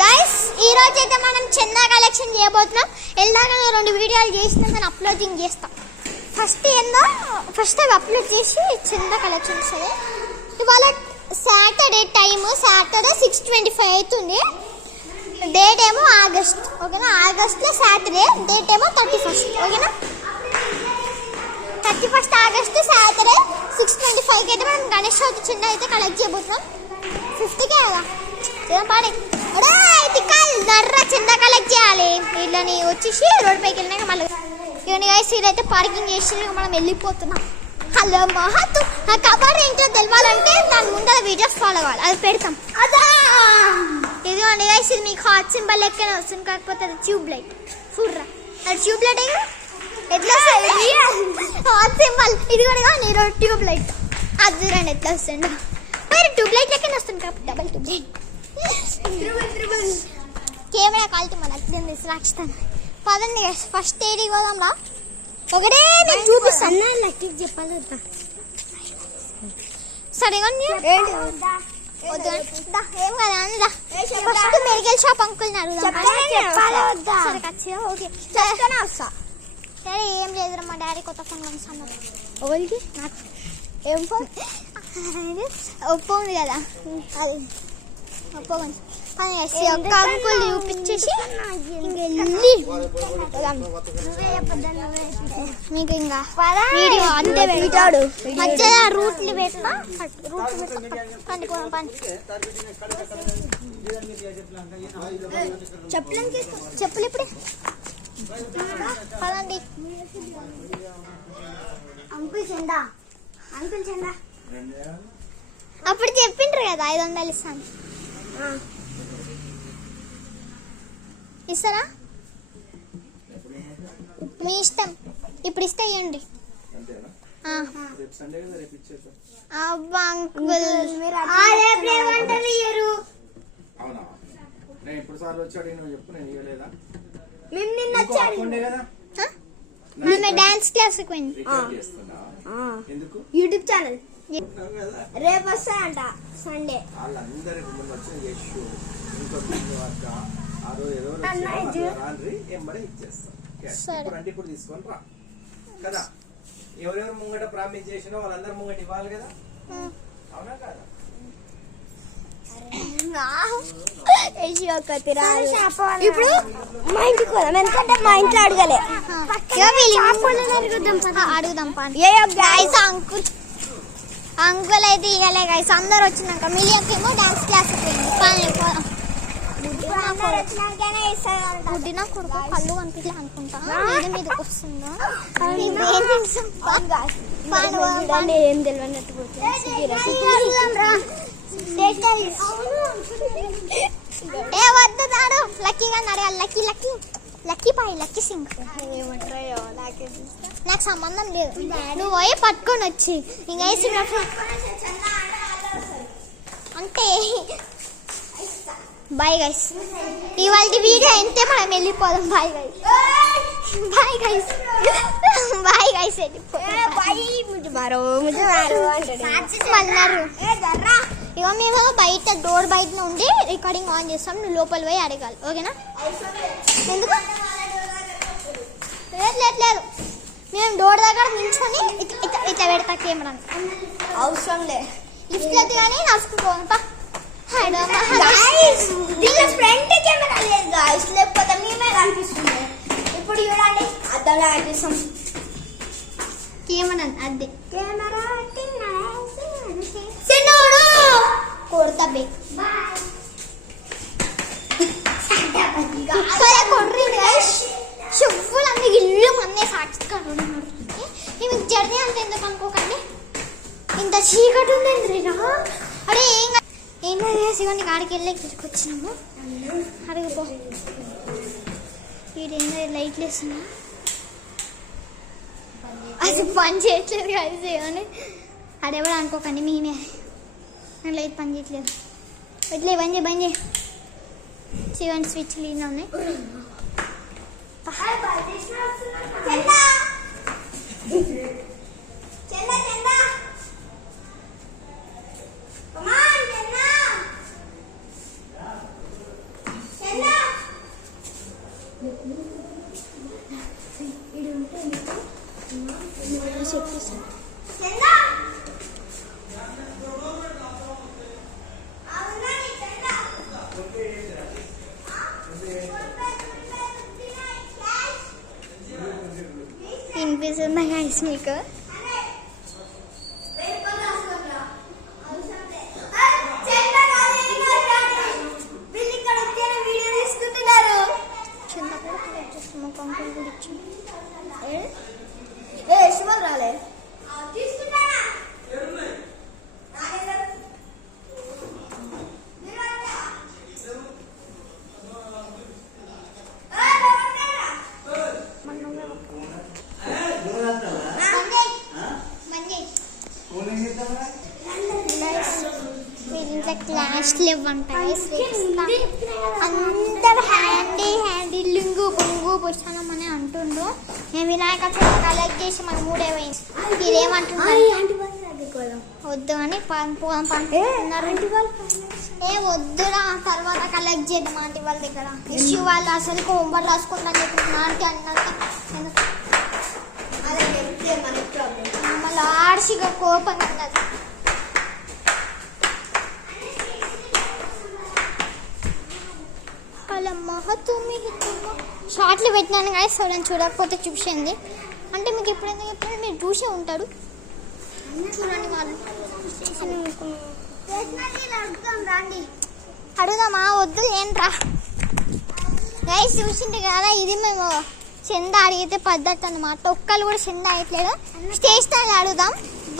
Guys ఈ రోజు అయితే మనం చందా కలెక్షన్ చేయబోతున్నాం. ఎలాగా 2 వీడియోలు చేసినా నేను అప్లోడింగ్ చేస్తా. ఫస్ట్ అవి అప్లోడ్ చేసి చందా కలెక్షన్ వస్తుంది. ఇవాళ సాటర్డే టైము సాటర్డే 6:25 అవుతుంది. డేట్ ఏమో ఆగస్ట్, ఓకేనా? ఆగస్ట్లో సాటర్డే, డేట్ ఏమో 31, ఓకేనా? 31 ఆగస్ట్ సాటర్డే 6:25కి అయితే మనం గణేష్ చవితి చందా అయితే కలెక్ట్ చేయబోతున్నాం. 50కే కదా పాడే నర్ర చందా కలెక్ట్ చేయాలి. వీళ్ళని వచ్చేసి రోడ్ పైకి వెళ్ళినాక మళ్ళీ ఇవన్నీ గైస్ ఇదైతే పార్కింగ్ చేసి మనం వెళ్ళిపోతున్నాం. హలో మహత్ ఆ కవర్ ఏంటో తెలవాలంటే దాని ముందర వీడియోస్ ఫాలో అవ్వాలి, అది పెడతాం. ఇదిగోండి గైస్, ఇది మీకు హాట్ సింబల్ లెక్కనే వస్తుంది, కాకపోతే అది ట్యూబ్ లైట్. చూడరా అది ట్యూబ్ లైట్ ఎట్లా హాట్ సింబల్. ఇది కూడా నేను ట్యూబ్ లైట్ అది రండి ఎట్లా వస్తుంది. మరి ట్యూబ్ లైట్ లెక్కనే వస్తుంది, కాబట్టి double tube light. Camera quality మన తీసుకురాస్తాను. పదండి ఫస్ట్ ఏడి పోదాంరా. ఒకటే నేను చూపిస్తాను, లక్కీ చెప్పాలి సరేగా. ఏం కదా అందుదా ఫస్ట్ మెడికల్ షాప్ అంకుల్ని అడుగుదాం. ఓకే వస్తా. డాడీ ఏం లేదురా, మా డాడీ కొత్త ఫోన్ కొనుక్కున్నాడు. ఓల్కి నాకు ఏం ఫోన్? ఒప్పో ఉంది కదా, అది ఒప్పో పని చేసి ఒక్క అంకుల్ చూపించేసి మీకు ఇంకా వీడియో అంతే పెట్టాడు. మధ్యలో రూట్లు పెట్టినా పని చెప్పులు ఇప్పుడే పదండి. అంకుల్ చందా అప్పుడు చెప్పిండ్రు కదా 500 ఇస్తాను. ఇస్తారా? మీ ఇష్టం, ఇప్పుడు ఇస్తే ఇవ్వండి. అబ్బా అంకుల్ డాన్స్ క్లాస్కి పోయింది. యూట్యూబ్ ఛానల్ రేపు వస్తా అంట సండే. ఇప్పుడు తీసుకొని రా కదా. ఎవరెవరు ముంగట ప్రామిస్ చేసినా వాళ్ళందరూ ముంగట ఇవ్వాలి కదా, అవునా కదా? ఇప్పుడు మా ఇంటికి పోదాం, ఎందుకంటే మా ఇంట్లో అడగలే. అడుగుదాం అంకుల్ అయితే ఇవ్వలే గైస్. అందరు వచ్చినాక మిలియకేమో డాన్స్ క్లాస్ గుడ్డిన కొడుకు కళ్ళు కనిపించలే అనుకుంటా, మీదకి వస్తుందా? ఏం తెలియనట్టు ఏ వద్దు తాడు. లక్కీగా అడగాలి. లక్కీ బాయ్ లక్కీ సింగ్ నాకు సంబంధం లేదు. నువ్వు పోయి పట్టుకొని వచ్చి ఇంకా వేసినప్పుడు అంటే బాయ్ గైస్. ఇవాళ వీడియో ఎంతే మనం వెళ్ళిపోదాం. Bye guys. ఇక మేము బయట డోర్ బయట నుండి రికార్డింగ్ ఆన్ చేస్తాం, నువ్వు లోపల పోయి అడగాలి, ఓకేనా? ఎందుకు లేదు మేము డోర్ దగ్గర నిల్చొని ఇట్లా పెడతా కెమెరా. అవసరం లేదు, లిఫ్ట్ లేదు కానీ నడుచుకుపోను. ఫ్రంట్ కెమెరా లేదు గాయ్స్, లేకపోతే మేమే కనిపిస్తుంది. ఇప్పుడు చూడండి అద్దంలో కనిపిస్తాం. కెమెరా అదే కెమెరా కొడతా బే చెప్పులన్నీ ఇల్లు మన్నే సాక్షికాడు. మీకు జర్నీ అంత ఎందుకు అనుకోకండి, ఇంత చీకటి ఉందండి రా. అరే ఏం శివానికి ఆడికి వెళ్ళి ఇక్కడికి వచ్చినాము. అడుగుపో వీడేందో లైట్లు వేస్తున్నా, అది పని చేయట్లేదు కదా శివాని. అదేవాడు అనుకోకండి, మేమే లైట్ పని చేయట్లేదు. ఇట్లే బంద్ చేయి శివాని స్విచ్లు ఇలా ఉన్నాయి. Rice milk. రాలే క్లాస్ లేవంట. అందరు హ్యాండీ లింగు పొంగు పుష్టానమని అంటుండ్రు. మేము వినాయక చవితి కలెక్ట్ చేసి మన మూడే పోయింది. మీరేమంటున్నారు? వద్దు అని పంపుతున్నారు. ఏ వద్దురా తర్వాత కలెక్ట్ చేద్దాం ఆంటీ వాళ్ళ దగ్గర. ఇష్యూ వాళ్ళు అసలు హోంవర్క్ రాసుకుంటాను చెప్పి ఆంటీ అన్నాక మళ్ళీ ఆర్సిగా కోపంగా ఉన్నది. షార్ట్లు పెట్టినాను కానీ చూడండి, చూడకపోతే చూసేయండి. అంటే మీకు ఎప్పుడైనా మీరు చూసే ఉంటాడు. చూడండి వాళ్ళు అడుగుదామా? వద్దు ఏంట్రా గైస్ చూసింటే కదా. ఇది మేము చందా అడిగితే పద్ధతి అన్నమాట. ఒక్కళ్ళు కూడా చందా అయ్యట్లేదు. స్టేషనరీ అడుగుదాం.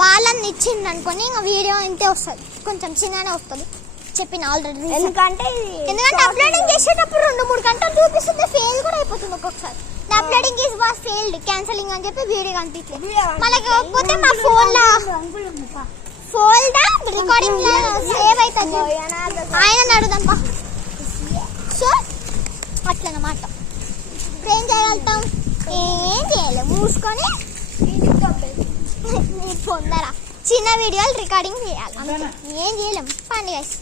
వాళ్ళని ఇచ్చింది అనుకోని ఇంకా వీడియో ఇంతే వస్తుంది, కొంచెం చిన్నగానే వస్తుంది చెప్పిన ఆల్రెడీ. ఎందుకంటే అప్లోడింగ్ చేసేటప్పుడు 2-3 గంటలు చూపిస్తుంది, ఫెయిల్ కూడా అయిపోతుంది ఒక్కొక్కసారి. Uploading is was failed cancelling అని చెప్పి వీడియో కనిపించలేదు. మళ్ళీ కాకపోతే మా ఫోన్లో రికార్డింగ్ సేవ్ అవుతుంది. ఆయన అడుగుదాం. సో అట్లనమాట. ఇప్పుడు ఏం చేయగలుగుతాం? ఏం చేయలేము, మూసుకొని పొందరా చిన్న వీడియోలు రికార్డింగ్ చేయాలి, ఏం చేయలేం. పండి గైస్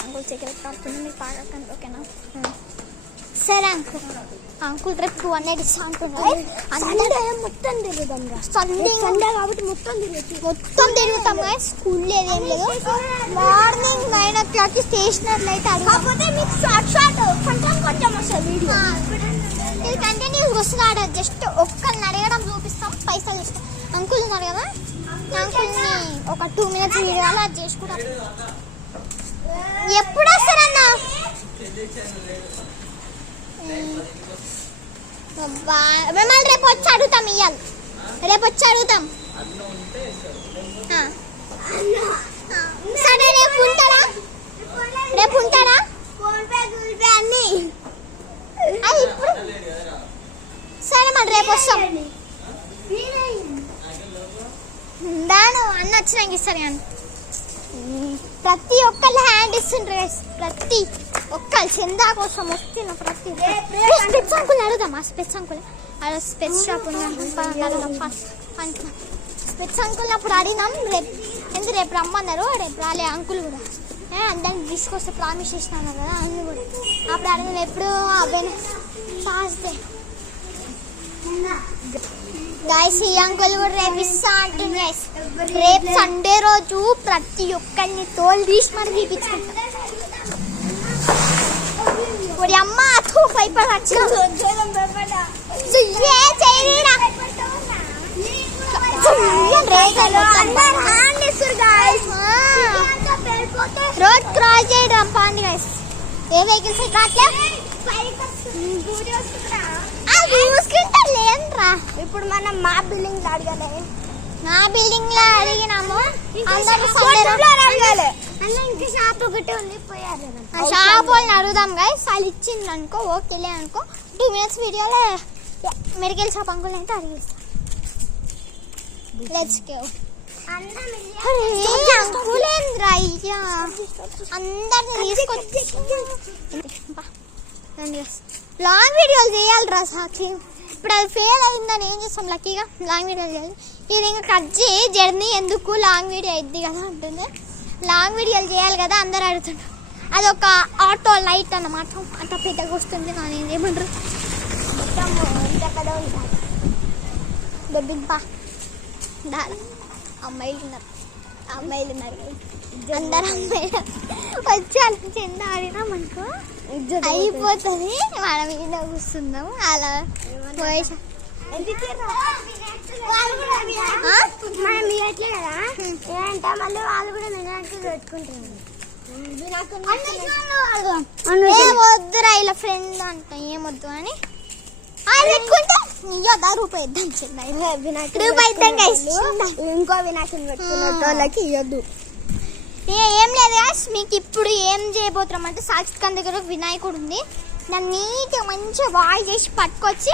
అంకుల్ సిగరెట్ తాగుతుంది, మీరు పాడకండి ఓకేనా? సరే అంకుల్. అంకుల్ రేపు 200 ఇస్తా అంటున్నారు. మొత్తం తిరుగుదాం. సండే కాబట్టి మొత్తం తిరుగుతాం గైస్. స్కూల్ లేదేం లేదు. మార్నింగ్ 9 o'clock స్టేషనరీలో అయితే కాకపోతే మీకు షార్ట్ కొంచెం వస్తుంది. ఇది కంటిన్యూస్ వస్తున్నాడు. జస్ట్ ఒక్కరిని అడగడం చూపిస్తాం, పైసలు ఇస్తాం. అంకుల్ ఉన్నారు కదా, అంకుల్ని ఒక 2 minutes వీడియోలో అది చేసుకుంటాం. ఎప్పుడు వస్తారన్నా? మిమ్మల్ని రేపు వచ్చి అడుగుతాం. ఇయ్యాలి రేపు వచ్చి అడుగుతాం. సరే రేపు ఉంటారా? రేపు ఉంటారా? అన్ని అది ఇప్పుడు సరే మరి రేపు వస్తాం. దాను అన్న వచ్చినాక ఇస్తారు కానీ ప్రతి ఒక్కళ్ళు హ్యాండ్ ఇస్తుండ్రు. ప్రతి ఒక్కళ్ళు చందా కోసం వస్తున్న ప్రతి స్పెట్స్ అంకుల్ అడుగుదామా? స్పెట్స్ అంకుల్ స్పెట్స్ షాప్ స్పెట్స్ అంకుల్ అప్పుడు అడిగినాం. రేపు రమ్మన్నారు, రేపు రాలే అంకుల్ కూడా. అందరిని తీసుకొస్తే ప్రామిస్ చేసినాను కదా అన్ని కూడా. అప్పుడు అడిగిన ఎప్పుడు అవే ఫాస్ట్ డే గైస్. ఈ అంకుల్ కూడా రేపు ఇస్తా అంటుంది గైస్. రేపు సండే రోజు ప్రతి ఒక్కరిని తోలు తీసి మరి తీపించుకుంటాం. ఇప్పుడు అమ్మ అటు భయపడి వచ్చిన రోడ్ క్రాస్ చేయడం పాండి గైస్. ఏ వెహికల్స్ రాట్లే చూసుకుంటారులేంట్రా. ఇప్పుడు మనం మా బిల్డింగ్ అడగాలి. నా బిల్డింగ్ లో అడిగినాము. ఇంకా షాప్ ఒకటి ఉంది, పోయారు. షాప్ వాళ్ళని అడుగుదాం గైస్. వాళ్ళు ఇచ్చింది అనుకో ఓకేలే అనుకో 2 minutes వీడియోలో మెడికల్ షాప్ అంకుల్ అయితే అడిగిస్తాం. Let's go. అంకులేంద్రా అయ్యా అందరిని తీసుకొచ్చి లాంగ్ వీడియోలు చేయాలిరా సాక్షి. ఇప్పుడు అది ఫెయిల్ అయిందని ఏం చేస్తాం? లక్కీగా లాంగ్ వీడియోలు చేయాలి. ఇది ఇంకా కట్ చేయి జర్నీ ఎందుకు, లాంగ్ వీడియో అయింది కదా అంటుంది. లాంగ్ వీడియోలు చేయాలి కదా అందరు అడుగుతుంటారు. అదొక ఆటో లైట్ అన్నమాట. అంత పెద్దగా వస్తుంది. కానీ ఏమంటారు దొబ్బింపా అమ్మాయిలు ఉన్నారు. అమ్మాయిలు ఉన్నారు అందరు అమ్మాయిలు వచ్చి అలా చిన్న ఆడినామనుకో అయిపోతుంది. మనం మీద కూర్చుందాము అలా పోయేసా. మనం మీరట్లే కదా ఏంట మళ్ళీ వాళ్ళు కూడా వినాయకుడు పెట్టుకుంటారు. వద్దురా ఇలా ఫ్రెండ్ అంట ఏమొద్దు అని పెట్టుకుంటే రూపాయి ఇద్దాం చిన్న రూపాయి ఇద్దాం guys. ఇంకో వినాయకుడు పెట్టుకున్న వాళ్ళకి ఇవ్వద్దు. ఏం లేదు guys, మీకు ఇప్పుడు ఏం చేయబోతున్నాం అంటే సాక్షికాంత్ దగ్గర ఒక వినాయకుడు ఉంది. దాన్ని నీట్గా మంచిగా వాష్ చేసి పట్టుకొచ్చి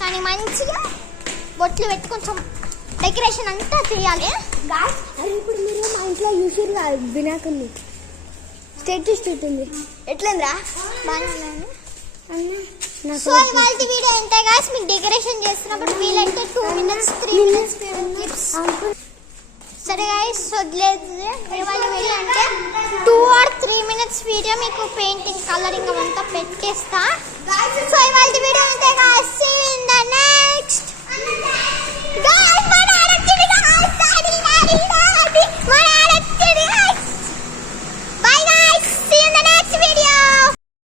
కానీ మంచిగా బొట్లు పెట్టి కొంచెం డెకరేషన్ అంతా చేయాలి. ఇప్పుడు మీరు మా ఇంట్లో చూసారు కదా వినాయకుడిని స్టేట్ ఉంది ఎట్లందిరా సో ఇవాళ వీడియో ఎంత guys, మీకు డెకరేషన్ చేస్తున్నప్పుడు వీలైతే 2 minutes 3 minutes క్లిప్స్ సరే guys. వదిలేదు ఇవాళ వీడియో అంటే 2 or 3 minutes వీడియో మీకు పెయింటింగ్ కలరింగ్ అవంతా పెట్టేస్తా. సో ఇవాళ వీడియో అంతే guys, see you in the next